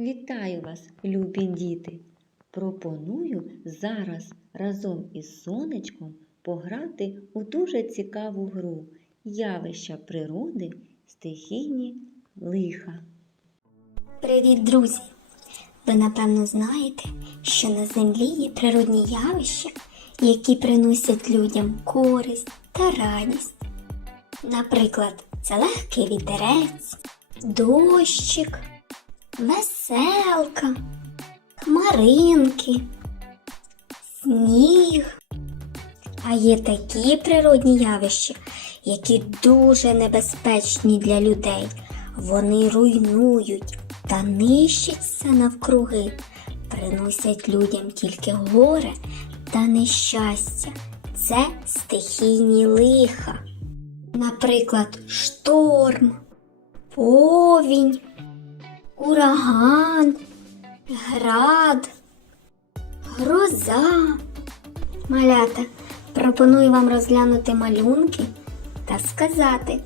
Вітаю вас, любі діти! Пропоную зараз разом із сонечком пограти у дуже цікаву гру Явища природи, стихійні лиха. Привіт, друзі! Ви напевно знаєте, що на землі є природні явища, які приносять людям користь та радість. Наприклад, це легкий вітерець, дощик, веселка, хмаринки, сніг. А є такі природні явища, які дуже небезпечні для людей. Вони руйнують та нищать все навкруги, приносять людям тільки горе та нещастя. Це стихійні лиха. Наприклад, шторм, повінь, ураган, град, гроза. Малята, пропоную вам розглянути малюнки та сказати,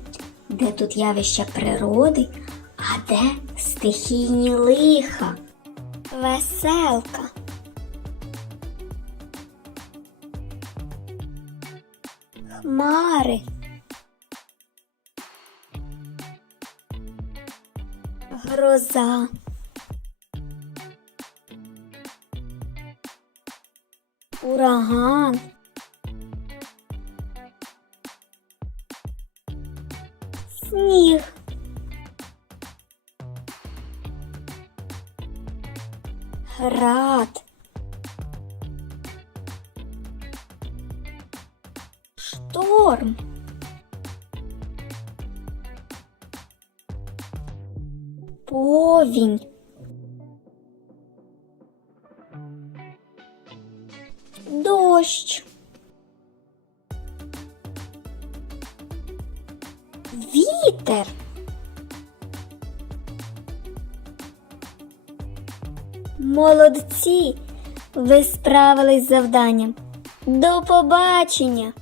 де тут явища природи, а де стихійні лиха. Веселка. Хмари. Гроза. Ураган. Сніг. Град. Шторм. Повінь. Дощ. Вітер. Молодці! Ви справились з завданням. До побачення!